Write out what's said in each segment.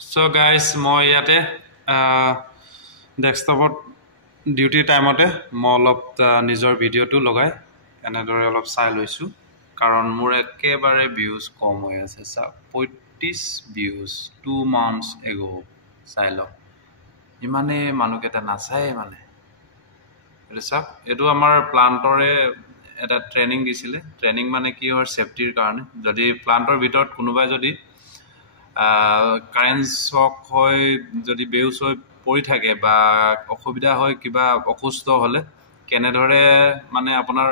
So guys, মই ইয়াতে ডেস্কটপত ডিউটি টাইমতে মই অলপ নিজৰ ভিডিঅ'টো লগাই এনেদৰে অলপ চাই লৈছোঁ কাৰণ মোৰ একেবাৰে ভিউজ কম হৈ আছে চাওক 35 ভিউজ 2 months ago চাই লওক ইমানে মানুহকেইটা নাচায় মানে এইটো চাওক এইটো আমাৰ প্লান্টৰে এটা ট্ৰেইনিং দিছিলে ট্ৰেইনিং মানে কি হয় সেফটিৰ কাৰণে যদি প্লান্টৰ ভিতৰত কোনোবাই যদি কাৰেন্ট শক হয় যদি বেউচ হৈ পৰি থাকে বা অসুবিধা হয় কিবা অসুস্থ হলে কেনেদৰে মানে আপোনাৰ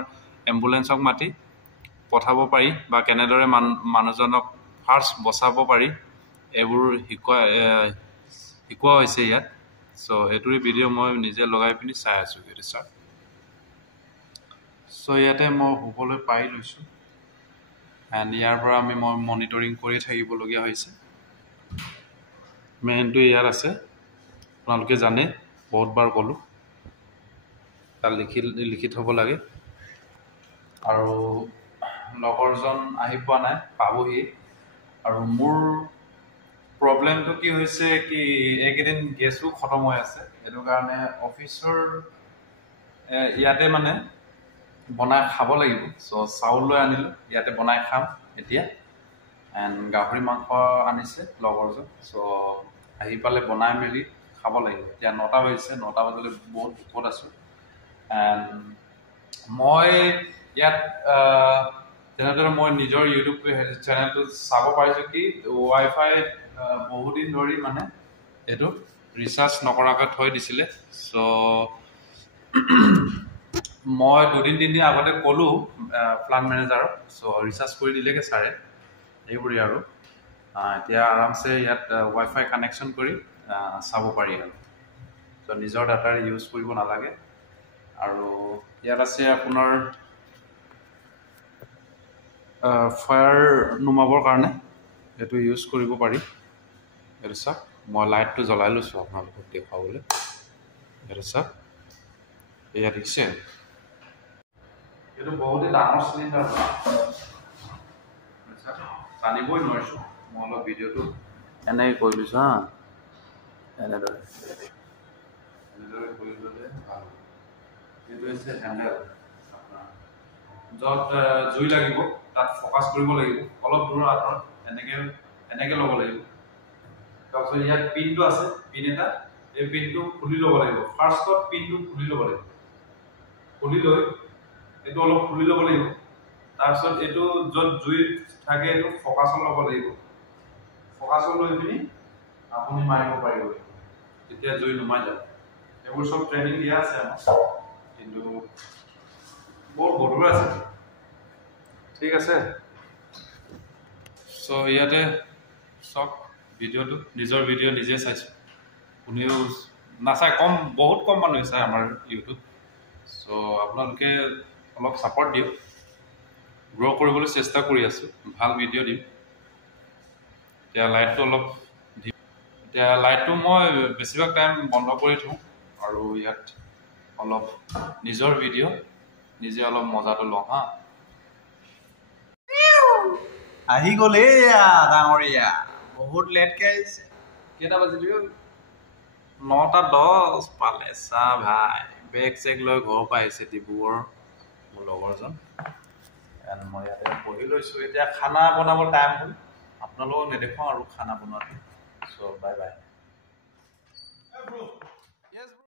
এম্বুলেন্সক মাতি পঠাব পাৰি বা কেনেদৰে মানুহজনক ফাৰ্স্ট বচাব পাৰি এবোৰ শিকোৱা হৈছে ইয়াত সো এটোৰে ভিডিঅ মই নিজে লগাই পিনি চাই আছো এটা স্যাৰ সো ইয়াতে মই হ'বলৈ পাই লৈছো এন্ড ইয়াৰ পৰা আমি মনিটৰিং কৰি থাকিব লগিয়া হৈছে মেইনটো ইয়াৰ আছে আপোনালোকে জানে বহুতবাৰ কলো তাৰ লিখি থব লাগে আৰু লগৰজন আহি পোৱা নাই পাবহি আৰু মোৰ প্ৰবলেমটো কি হৈছে কি একদিন গেছও খতম হৈ আছে এটো কাৰণে অফিচৰ ইয়াতে মানে বনাই খাব লাগিব সো চাউল লৈ আনিলো ইয়াতে বনাই খাম এতিয়া এন্ড গাহৰি মাংস আনিছে লগৰজন সো আহি পালে বনাই মেলি খাব লাগিব এতিয়া 9টা বাজিছে 9টা বজলে বহুত ভোকত আছো এন্ড মই ইয়াত তেনেদৰে মই নিজৰ ইউটিউব চেনেলটো চাব পাৰিছো কি ওয়াইফাই বহুত দিন ধৰি মানে এটো ৰিচাৰ্জ নকৰাকৈ থৈ দিছিলে সো মই দুদিন তিনদিন আগতে কলো প্লান মেনেজাৰক সো ৰিচাৰ্জ কৰি দিলেকে সাৰে এইবুৰি আৰু এতিয়া আৰামছে ইয়াত ওয়াইফাই কানেকশন কৰি চাব পাৰি আৰু সো নিজৰ ডাটাৰ ইউজ কৰিব নালাগে আৰু ইয়াত আছে আপোনাৰ ফায়াৰ নুমাবৰ কাৰণে এটো ইউজ কৰিব পাৰি এটো চাওক মই লাইটটো জ্বলাই লৈছো আপোনালোকক দেখাবলৈ এটো চাওক এয়া দিছে এটো বহুত ডাঙৰ সিলিন্ডাৰ জানিবই নোৱাৰিছো মই অলপ ভিডিঅ'টো এনে কৈ লৈছো হা এনেদৰে কৰি ললে ভাল এটো হৈছে হ্যান্ডেল যত জুই লাগিব তাত ফোকাস কৰিব লাগিব অলপ দূৰ আঁতৰত এনেকে লব লাগিব তাৰপিছত ইয়াত পিনটো আছে পিন এটা এই পিনটো খুলি লব লাগিব ফাৰ্ষ্টত পিনটো খুলি লব লাগিব খুলি লৈ এটো অলপ খুলি লব লাগিব তাৰপিছত এটো যত জুই থাকে এটো ফোকাসত লব লাগিব ফোকাসত লৈ পিনি আপুনি মাৰিব পাৰিব তেতিয়া জুই নুমাই যায় এবোৰ সব ট্ৰেইনিং দিয়া আছে আমাৰ কিন্তু বৰ গধুৰ আছে ঠিক আছে সো ইয়াতে সব ভিডিঅ'টো নিজৰ ভিডিঅ' নিজে চাইছো কোনেও নাচাই কম বহুত কম মানুহ চাই আমাৰ ইউটিউব সো আপোনালোকে অলপ সাপোৰ্ট দিও গ্ৰো কৰিবলৈ চেষ্টা কৰি আছো ভাল ভিডিঅ' দিম এতিয়া লাইটটো অলপ এতিয়া লাইটটো মই বেছিভাগ টাইম বন্ধ কৰি থওঁ আৰু ইয়াত অলপ নিজৰ ভিডিঅ' নিজে অলপ মজাটো লওঁ হা আহি গলে ডাঙৰীয়া বহুত লেট গাইছে কেটা বাজিলে 9:10 পালে সা ভাই বেগ চেক লৈ ঘৰ পাইছে ডিব্ৰুগড় মোৰ লগৰজন এন্ড মই ইয়াতে বহি লৈছো এতিয়া খানা বনাব টাইম হ'ল আপোনালোকক নেদেখাও আৰু খানা বনোৱাটো সো বাই বাই